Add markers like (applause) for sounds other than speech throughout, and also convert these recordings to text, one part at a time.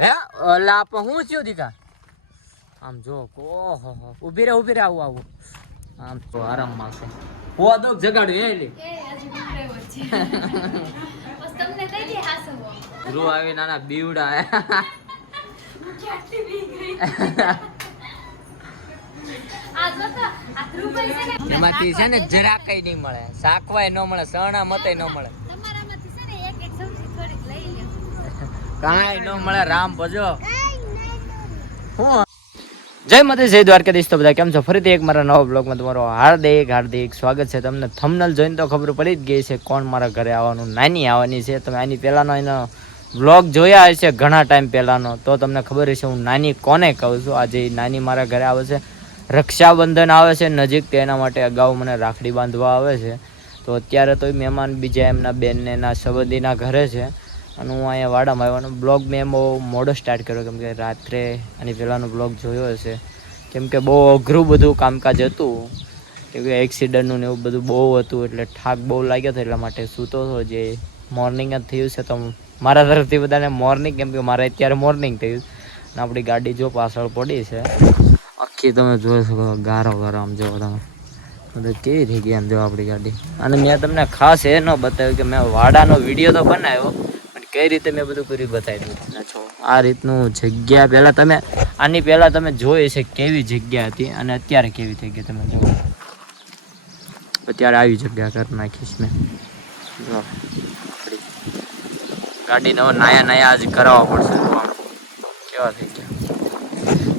હે? ઓલા હું થયો દીકા? આમ જો ઓહો હો ઊભી રે ઊભી રે આવું આવું. આમ તો આરામમાં છે. હો દુખ જગાડ્યું એ લી રૂ આવી નાના બીવડા એમાંથી છે ને જરા કઈ નહીં મળે. શાકવાય ન મળે સણા મતે ન મળે. કાંઈ ન મળે, રામ ભજો. જય માતા જય દ્વારકાધીશ. તો બધા કેમ છો? ફરીથી એક મારા નવા બ્લોગમાં તમારો હાર્દિક હાર્દિક સ્વાગત છે. તમને થમનલ જોઈને તો ખબર પડી જ ગઈ છે કોણ મારા ઘરે આવવાનું, નાની આવવાની છે. તમે આની પહેલાંનો એનો બ્લોગ જોયા હશે ઘણા ટાઈમ પહેલાંનો. તો તમને ખબર હશે હું નાની કોને કહું છું? આજે નાની મારા ઘરે આવે છે. રક્ષાબંધન આવે છે નજીક તેના માટે અગાઉ મને રાખડી બાંધવા આવે છે. તો અત્યારે તો મહેમાન બીજા એમના બેનને એના સંબંધીના ઘરે છે. અને હું અહીંયા વાડામાં આવ્યો અને બ્લોગ મેં બહુ મોડો સ્ટાર્ટ કર્યો, કેમ કે રાત્રે આની પહેલાંનો બ્લોગ જોયો હશે. કેમ કે બહુ અઘરું બધું કામકાજ હતું, કેમ કે એક્સિડન્ટનું ને એવું બધું બહુ હતું, એટલે થાક બહુ લાગ્યો હતો એટલા માટે સૂતો હતો. જે મોર્નિંગ જ થયું છે તો મારા તરફથી બધાને મોર્નિંગ કેમ કે મારે અત્યારે મોર્નિંગ થયું અને આપણી ગાડી જો પાછળ પડી છે. આખી તમે જોઈ શકો ગારો ગારો આમ જોવો તમે. બધું કેવી થઈ ગઈ આમ જો આપણી ગાડી. અને મેં તમને ખાસ એ ન બતાવ્યું કે મેં વાડાનો વીડિયો તો બનાવ્યો કઈ રીતે મેં બધું કરી બતાવી છો આ રીતનું જગ્યા, પહેલાં તમે, આની પહેલાં તમે જોઈ છે કેવી જગ્યા હતી અને અત્યારે કેવી થઈ ગઈ તમે જુઓ. અત્યારે આવી જગ્યા કરી નાખીશ મેં. જો ગાડીને હવે નાયા નાયા આજ કરાવવા પડશે. કેવા થઈ ગયા.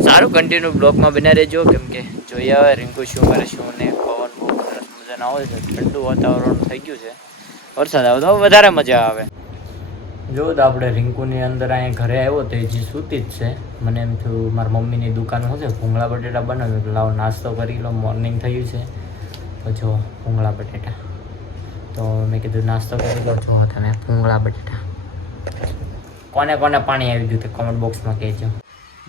સારું કન્ટિન્યુ બ્લોકમાં બને રહેજો. કેમ કે જોઈએ હવે રિંકુ શું કરે, શું ને પવન બહુ સરસ મજાના આવે છે. ઠંડુ વાતાવરણ થઈ ગયું છે. વરસાદ આવે તો વધારે મજા આવે. જો તો આપણે રિંકુની અંદર અહીંયા ઘરે આવ્યો તો એ જે સૂતી જ છે. મને એમ થયું, મારા મમ્મીની દુકાન શું છે? ભૂંગળા બટેટા બનાવ્યું લાવો નાસ્તો કરી લો મોર્નિંગ થયું છે. તો જો, ભૂંગળા બટેટા. તો મેં કીધું, નાસ્તો કરી લો. જો, તમે ભૂંગળા બટેટા. કોને કોને પાણી આવી ગયું તે કોમેન્ટ બોક્સમાં કહેજો.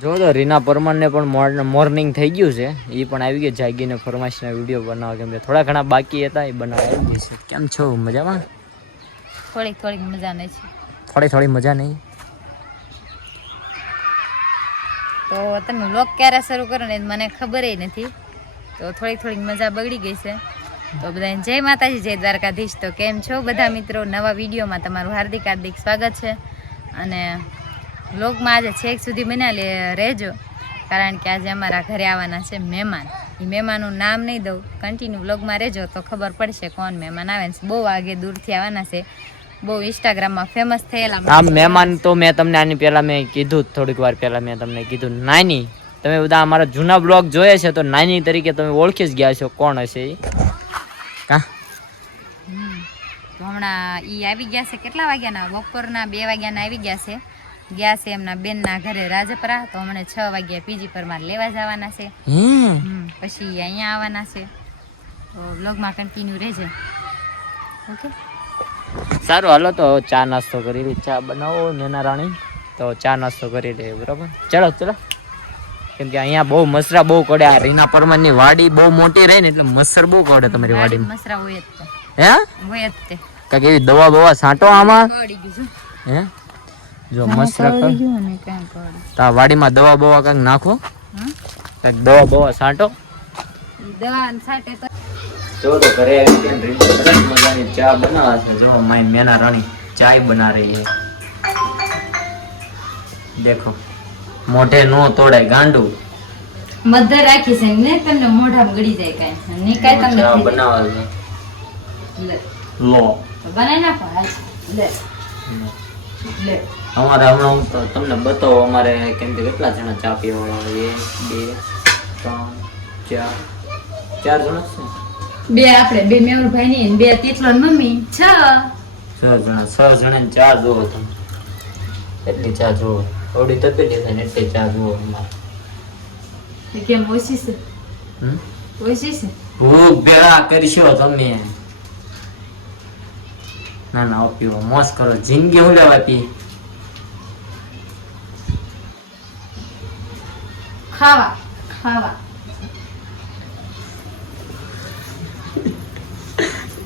જો તો રીના પરમારને પણ મોર્નિંગ થઈ ગયું છે. એ પણ આવી ગઈ, જાગીને ફરમાશના વીડિયો બનાવવા કેમ કે થોડા ઘણા બાકી હતા, એ બનાવવા આવી ગઈ છે. કેમ છો? મજામાં? થોડીક થોડીક મજા નહીં છે. થોડી થોડી મજા નહીં. તો તમે વ્લોગ ક્યારે શરૂ કરો ને મને ખબર નથી. તો થોડીક થોડીક મજા બગડી ગઈ છે. તો બધાને જય માતાજી, જય દ્વારકાધીશ. તો કેમ છો બધા મિત્રો? નવા વિડીયોમાં તમારું હાર્દિક હાર્દિક સ્વાગત છે. અને વ્લોગમાં આજે છેક સુધી બન્યા લે રહેજો. કારણ કે આજે અમારા ઘરે આવવાના છે મહેમાન. એ મહેમાનનું નામ નહીં દઉં. કન્ટિન્યુ વ્લોગમાં રહેજો તો ખબર પડશે કોણ મહેમાન આવે ને બહુ આગે દૂરથી આવવાના છે. બહુ ઇન્સ્ટાગ્રામમાં ફેમસ થયેલા આમ મહેમાન તો મેં તમને આની પહેલા મેં કીધું થોડીક વાર પહેલા મેં તમને કીધું નાની તમે બધા અમારા જૂના બ્લોગ જોયે છે તો નાની તરીકે તમે ઓળખી જ ગયા છો કોણ હશે એ કા? હમણાં એ આવી ગયા છે કેટલા વાગ્યાના? બપોરના બે વાગ્યાના આવી ગયા છે. ગયા છે એમના બેનના ઘરે રાજપરા તો હમણાં છ વાગ્યા પીજી પર મારે લેવા જવાના છે. પછી અહીંયા આવવાના છે. તો બ્લોગમાં કન્ટિન્યુ રહેજે. ઓકે સારું હાલો તો ચા નાસ્તો કરી લે ચા બનાવો નેના રાણી. તો ચા નાસ્તો કરી લે બરાબર? ચલો ચલો. કેમ કે અહીંયા બહુ મસરા બહુ કડે આ રીના પરમારની વાડી બહુ મોટી રહે ને એટલે મસર બહુ કડે તમારી વાડી મસરા હોય જ હે? હોય જ કાંઈક એવી દવા બવા છાંટો આમાં? હે? જો મસરા કર તા વાડીમાં દવા બવા કાંઈક નાખો? કાંઈક દવા બવા છાંટો. દવા છાંટે તો જો તો ઘરે આવી સરસ મજાની ચા બનાવે છે. જો માય મેના રાણી ચાય બના રહી છે. દેખો મોઢે નો તોડાય ગાંડું. મધર રાખી છે ને તમને મોઢામાં ગળી જાય કાઈ. ને કાઈ તમને ચા બનાવે છે. લો. બનાવી નાખો હાલ. લે. લે. અમારે હમણાં હું તો તમને બતાવો અમારે કેમ કે કેટલા જણા ચા પીવા વાળા એક બે ત્રણ ચાર. ચાર જણા છે. બે આપણે બે મેહુલભાઈ ની બે તીતલો મમ્મી. છ. છ જણા છ જણા ચા જોવો તમે. એટલી ચા જોવો થોડી તપી થાય ને એટલી ચા જોવો કેમ ઓછી છે? ઓછી છે? ભૂખ ભેળા કરશો તમે. ના ના ઓપીઓ મોસ કરો. જિંદગી હું લેવા પી ખાવા ખાવા.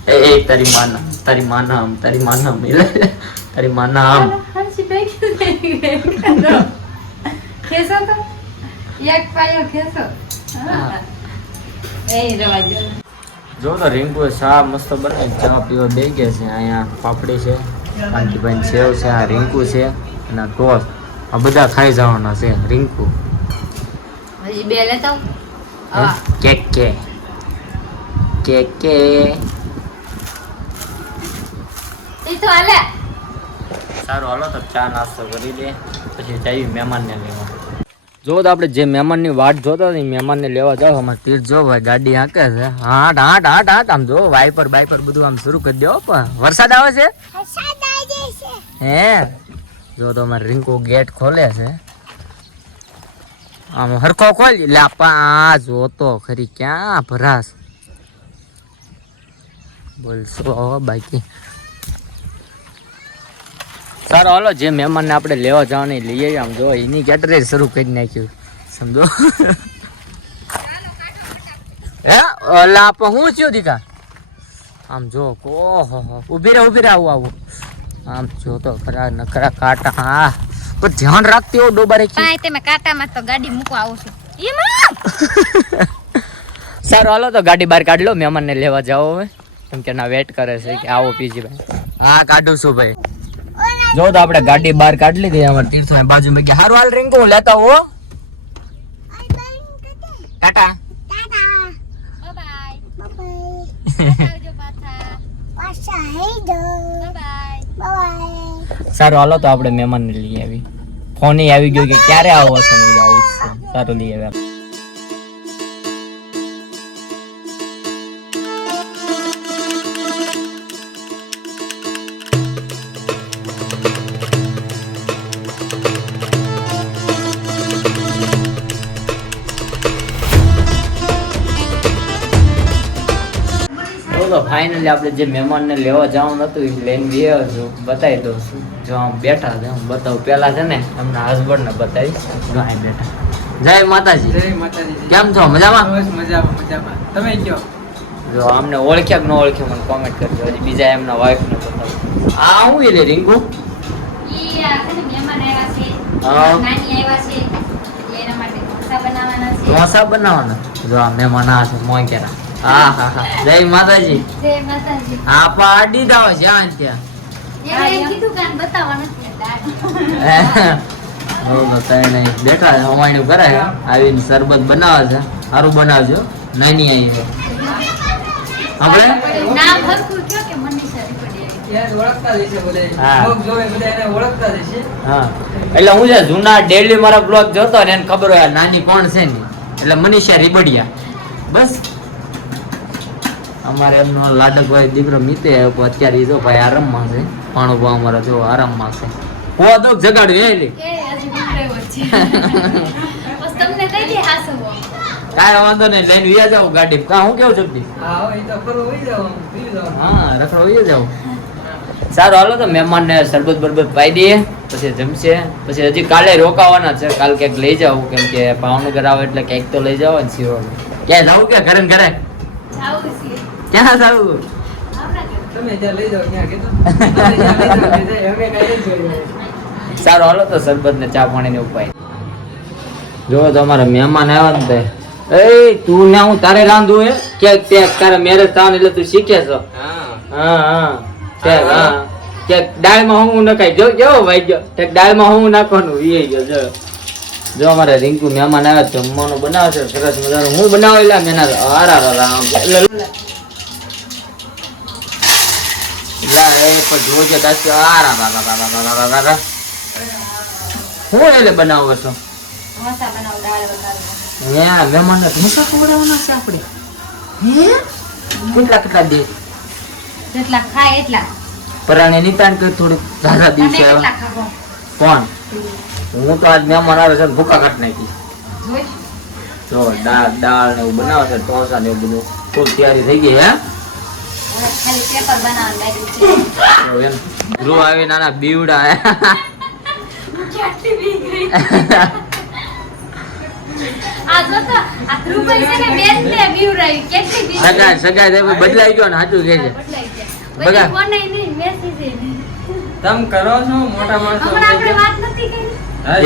એ એ તારી માના તારી માના આમ તારી માના આમ એટલે તારી માના આમ હાંસી ભાઈ ખેંચો તો એક પાયો ખેંચો એ રવા દો જો તો રિંકુ સા મસ્ત બને ચા પીવા બે ગયા છે અહીંયા પાપડી છે કાંતિભાઈ સેવ છે આ રિંકુ છે અને ટોસ આ બધા ખાઈ જવાના છે રિંકુ હજી બે લેતા આવો. કે કે કે કે તો હાલે. સારું હાલો તો ચા નાસ્તો કરી દે. પછી જઈએ મહેમાનને લેવા. જો તો આપણે જે મહેમાનની વાટ જોતા હતા મહેમાનને લેવા જાવ આમાં તીર જો ભાઈ ગાડી હાંકે છે. હાટ હાટ હાટ હાટ. આમ જો વાઇપર બાઇપર બધું આમ શરૂ કરી દો પણ વરસાદ આવે છે? હે? જો તો અમારે રિંકુ ગેટ ખોલે છે. આમ હરખો ખોલ. એટલે આ જોતો ખરી ક્યાં ભરાશ. બોલશો બાકી. સારો હાલો જે મહેમાનને આપણે લેવા જવાની લઈએ આમ જો એની ગેટરેજ શરૂ કરી નાખ્યું. સમજો? હે ઓલા આપ હું થયું દીકા? આમ જો ઓહો ઊભી રહે ઊભી રહે આવું આવું. આમ જો તો ખરા નખરા કાટા હા. પણ ધ્યાન રાખતી હો ડોબા રાખી. પાય તમે કાંટામાં તો ગાડી મૂકવા આવું છું. (laughs) સારું હાલો તો ગાડી બહાર કાઢ લો મહેમાનને લેવા જાઓ હવે. કેમ કે ના વેટ કરે છે કે આવો પીજી ભાઈ. હા કાઢું છું ભાઈ. જો તો આપણે ગાડી બહાર કાઢી લીધી, અમારે તીર્થો બાજુ મેં હારું, હાલ, રિંકુ, હું લેતા હો. ટાટા. સારું, હાલો તો આપણે મહેમાનને લઈ આવી. ફોન આવી ગયો કે ક્યારે આવો છો? આવું સારું, લઈ આવ્યા. ફાઇનલી આપણે જે મહેમાનને લેવા જવાનું હતું એ લઈને બે છું બતાવી દઉં છું. જો આમ બેઠા છે હું બતાવું. પેલા છે ને એમના હસબન્ડને બતાવી જો અહીં બેઠા. જય માતાજી. જય માતાજી કેમ છો? મજામાં? બસ મજામાં મજામાં. તમે કયો? જો અમને ઓળખ્યા કે ન ઓળખ્યા મને કોમેન્ટ કરજો. હજી બીજા એમના વાઈફને બતાવું. આ હું એટલે રીંગુ આ છે ને મહેમાન આવ્યા છે. હા. નાની આવ્યા છે. એટલે એના માટે ઢોસા બનાવવાના છે. ઢોસા બનાવવાના? જો આ મહેમાન આ છે મોય કેરા હા હા હા. જય માતાજી. હા પાડી દાવ જ્યાં ત્યાં. કીધું કાન બતાવવાનું બેઠા અમાયણું કરાય આવીને શરબત બનાવે છે. સારું બનાવજો. નાની આવી. આપણે નામ હરખું એટલે હું છે જૂના ડેલી મારા બ્લોગ જોતો ને એને ખબર હોય નાની કોણ છે ને? એટલે મનીષા રીબડિયા. બસ. અમારે એમનો લાડકભાઈ દીકરો મીતે આવ્યો અત્યારે ઈ જો ભાઈ આરામમાં છે. પાણો ભાવ અમારો જો આરામમાં છે. હો દુખ જગાડ્યું એલી? કે હજી ઉતરેવો છે બસ તમને કઈ વાંધો નહીં લઈને વ્યા જાવ ગાડી કા હું કેવું જગદી હા રખડો વ્યા જાવ સારું હાલો તો મહેમાનને શરબત બરબત પાઈ દઈએ. પછી જમશે. પછી હજી કાલે રોકાવાના છે. કાલ ક્યાંક લઈ જાવ કેમ કે ભાવનગર આવે એટલે ક્યાંક તો લઈ જાવ ને સિરોડ ક્યાં જવું કે ઘરે ને ઘરે? ક્યાં જવું ત્યાં. સારું હાલો તો સરબત ને ચા પાણી ને ઉપાય જો તમારા મહેમાન આવ્યા ને એ તું ને હું તારે રાંધું હે? કે ત્યાં તારે મેરેજ થવાનું એટલે તું શીખે છો. હા. હા તે હા. કે દાળમાં હું નખાય. જો કેવો ભાઈ ગયો તે દાળમાં હું નાખવાનું? એ ગયો જો. જો અમારે રિંકુ મહેમાન આવ્યા છે, જમવાનું બનાવે છે સરસ મજાનું. હું બનાવેલા મેના હારા રા જાય પણ જોજે થોડું ઝાઝા દિવસે કોણ? હું તો આજ મહેમાન આવે છે ભૂકા કાઢ નાખી. જો દાળ દાળ ને એવું બનાવે છે ઢોસા ને એવું બધું. ફૂલ તૈયારી થઈ ગઈ હે? ખાલી પેપર બનાવવાનું બાકી છે. ધ્રુવ આવી નાના બીવડા હે. બી ગઈ આ જો તો આ ધ્રુવભાઈ છે ને બેન ને બીવરાવી કેટલી બી સગાઈ સગાઈ થઈ બદલાઈ ગયો ને સાચું કહે છે? બદલાઈ ગયા. બધા. બધા નહીં મેસેજ નહીં તમે કરો છો મોટા માણસો? હમણાં આપણે વાત નથી કરી.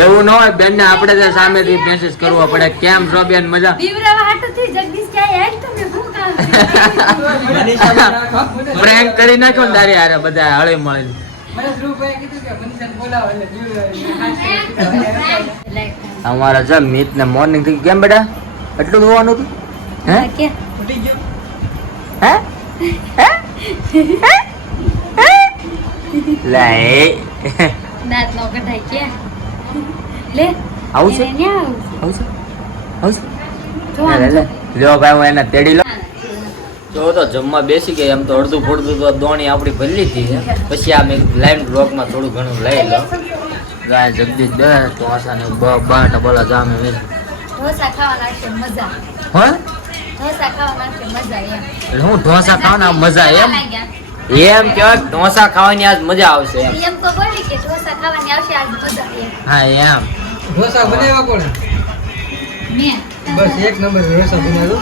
એવું ન હોય બેન ને આપણે સામેથી મેસેજ કરવો પડે. કેમ છો બેન? મજા? બીવરાવા હાટુથી જગદીશ ક્યાંય હેડ તમે. પ્રેન્ક કરી નાખો ને તારી હારે બધા હળી મળીને. અમારા છે મિત ને મોર્નિંગથી કેમ બેટા? એટલું ધોવાનું હતું? હે? હે લે દાંત નો કઢાઈ કે? લે આવું છે? આવું છે. છે? જો લે, લે. લે. ભાઈ હું એને તેડી લઉં. તો તો જમવા બેસી ગયા એમ તો અડધું ફોડધું તો દોણી આપણી ભરી હતી છે પછી આ મેં લાઈન બ્લોકમાં થોડું ઘણું લઈ લો. ગાય જગદીશ બે તો આસાને બ બાટ બોલા જામે મે. ઢોસા ખાવાના છે મજા. હા? ઢોસા ખાવાના છે મજા એમ. એટલે હું ઢોસા ખાવાના મજા એમ. એમ કે ઢોસા ખાવાની આજ મજા આવશે એમ. એમ તો બોલી કે ઢોસા ખાવાની આવશે આજ મજા એમ. હા એમ. ઢોસા બનાવ્યા કોણ? મેં. બસ એક નંબર ઢોસા બનાવ્યો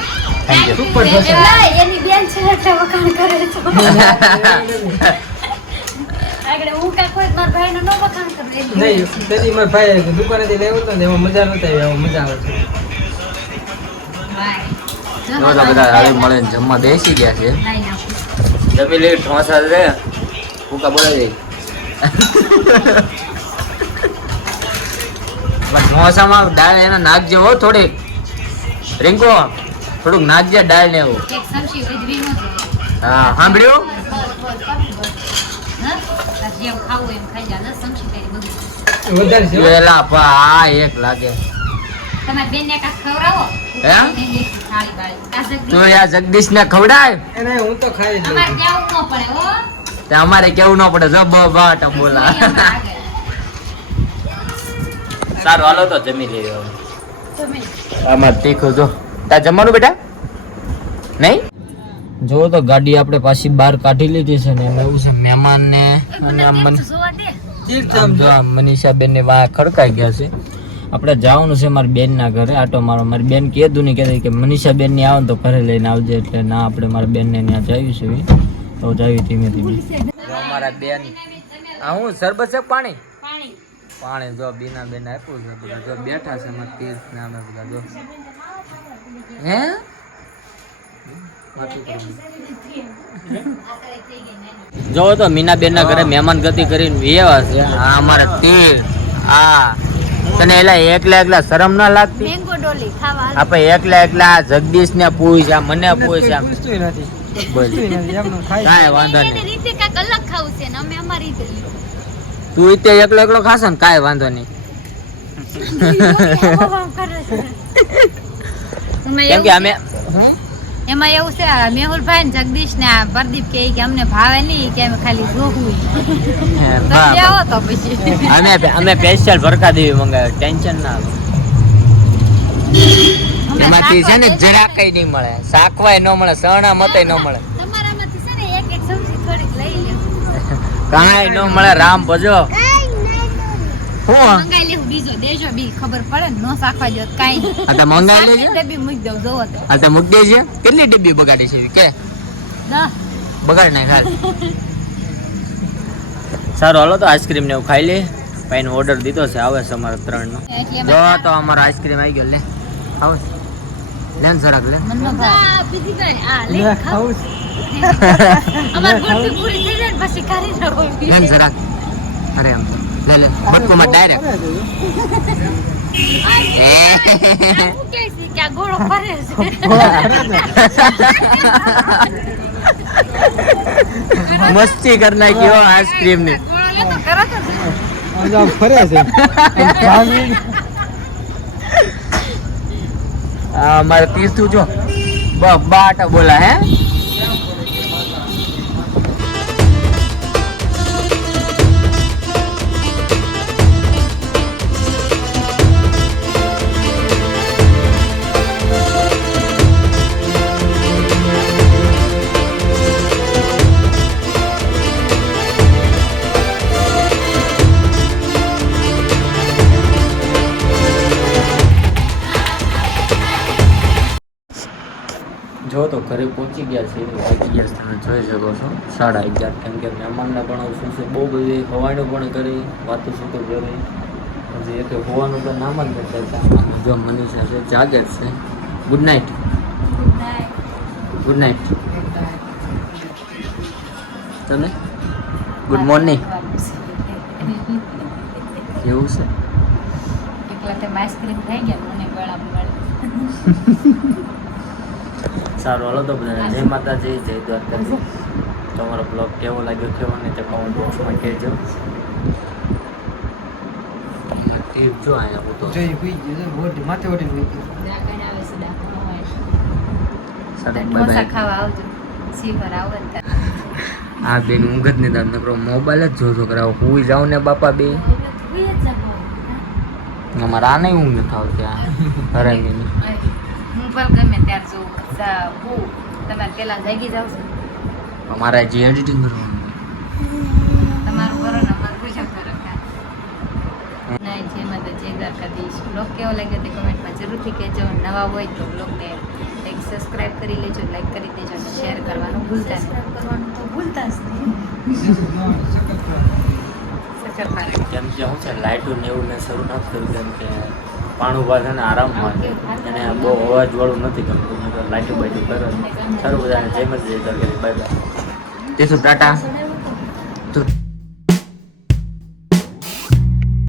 થેન્ક યુ સુપર ઢોસા એની બેન છે એટલે વખાણ કરે છે. (laughs) આગળ હું કાંઈ મારા ભાઈનો ન વખાણ કરું નહીં. તેથી મારા ભાઈ દુકાનેથી લેવો તો ને એમાં મજા નતા આવી એમાં મજા આવે છે. તો બધા હળી મળીને જમવા બેસી ગયા છે. જમી લે ઢોસા રે ભૂકા બોલાવી દઈ (laughs) ઢોસામાં દાળ એનો નાખજે થોડીક. રિંકો થોડુંક નાખજે ડાયલ ને એવું. હા સાંભળ્યું. પેલા પા એક લાગે. જગદીશ. ને ખવડાય? એને હું તો ખાઈ અમારે કેવું ના પડે જબ બાટ બોલા. સારું હાલો તો જમી લઈએ. આમાં તીખું જો. તા જમવાનું બેટા? નહીં? જો તો ગાડી આપણે પાછી બહાર કાઢી લીધી છે ને એમાં એવું છે મહેમાન ને અને આમ મન- તીર્થ જોવા દે. તીર્થ આમ આમ જો જો. આમ મનીષાબેનની વાહ ખડકાઈ ગયા છે. આપણે જવાનું છે મારી બેન ના ઘરે આટો મારો. મારી બેન કીધું ને કહેતી કે મનીષાબેનની આવે તો ઘરે લઈને આવજે એટલે ના આપણે મારા બેન ને ત્યાં જાવી છે. તો જાવી ધીમે ધીમે. અમારા બેન આ હું સરબત છે પાણી? પાણી. જો બીના બેન આપ્યું છે બધા જો બેઠા છે એમાં તીર્થ ને અમે બધા જો. હે? જોવો તો મીના બેન ના ઘરે મહેમાન ગતિ કરીને એવા છે. આ અમારા તીર આ. તને એલા એકલા એકલા શરમ ના લાગતી? મેંગો ડોલી ખાવા હાલો. આપણે એકલા એકલા જગદીશ ને પૂછ આ મને પૂછ આમ પૂછતુંય બોલ. કાંઈ વાંધો નહીં. અલગ ખાવું છે ને અમે અમારી રીતે. તું ઈતે એકલો એકલો ખાશે ને કાંઈ વાંધો નહીં. કેમ કે અમે એમાં એવું છે મેહુલભાઈ ને જગદીશ ને આ પ્રદીપ કે કે અમને ભાવે નહીં કે અમે ખાલી જોવું તો બરાબર. આવો તો પછી. અમે અમે સ્પેશિયલ ભરકા દેવી ટેન્શન ના આવે એમાંથી છે ને જરા કઈ નહીં મળે. શાકવાય ન મળે સણા મતય ન મળે તમારામાંથી છે ને એક એક સબ્જી થોડીક લઈ લ્યો કાંઈ ન મળે રામ ભજો. હું મંગાઈ લેવું બીજો દેજો બી ખબર પડે ને નો શાકવા દો કાઈ નહીં. આ તો મંગાઈ લેજે. શાકની ડબ્બી મૂકી દઉં જોવો તો. આ તો મૂક દેજે. કેટલી ડબ્બી બગાડી છે? કે? બગાડ નાખ હાલ. (laughs) સારું હાલો તો આઈસ્ક્રીમ ને એવું ખાઈ લે ભાઈને ઓર્ડર દીધો છે આવે છે અમારા ત્રણ નો. જો તો અમારો આઈસ્ક્રીમ આવી ગયો લે. આવો લે ને જરાક લે. અમાર ગુડ્ડી પૂરી થઈ જાય ને પછી કરી લે ને રહો અરે આમ લે લે બટકુમાં ડાયરેક્ટ કે છે કે આ ગોળો ફરે છે. (laughs) મસ્તી કર નાખી હો આઈસ્ક્રીમની ગોળો લે તો કરો તો છે. આમ આમ ફરે છે. આમ ભાગી. આ અમારે તીર્થું જો. બાટા બોલા હે? સાડા અગિયાર કેમ કે મહેમાનને પણ શું છે બહુ બધી હવાઈનું પણ કરી વાતો શું કરી. હજી એક હોવાનું તો નામ જ નથી કરતા જો મનીષા છે જાગે છે. ગુડ નાઇટ ગુડ નાઇટ તમે? ગુડ મોર્નિંગ એવું છે? સારું હલો તો બધા જય માતાજી જય દ્વારકાજી તમારો બ્લોગ કેવો લાગ્યો કેવો નહીં તે કોમેન્ટ બોક્સમાં કહેજો. જો અહીંયા હું તો માથે તાર. આ બેન ઊંઘ જ નહીં નકરો મોબાઈલ જ જો કરાવો હું જાઉં ને બાપા બે. અમારે આને ઊંઘ નથી આવતી આ હરામીની હું પણ ગમે ત્યારે જોઉં. તમે પેલા જાગી જાવ છો. અમારે જે એડિટિંગ કરવાનું તમારું કરો ને અમારું પૂજા કરો. નહીં જે માતા જે દ્વારકાધીશ બ્લોગ કેવો લાગ્યો તે કમેન્ટમાં જરૂરથી કહેજો. નવા હોય તો બ્લોગને એક સબસ્ક્રાઇબ કરી લેજો લાઈક કરી દેજો અને શેર કરવાનું ભૂલતા કરવાનું તો ભૂલતા જ નહીં. મારે કેમ કે હું છે લાઇટો ને એવું ને શરૂ નથી કર્યું કેમ કે પાણું ભાઈ છે ને આરામમાં છે. એને બહુ અવાજવાળું નથી ગમતું મેં તો લાઇટો બાઇટો કરે. સારું બધાને જય મત જય બાય બાય તે શું ટાટા તો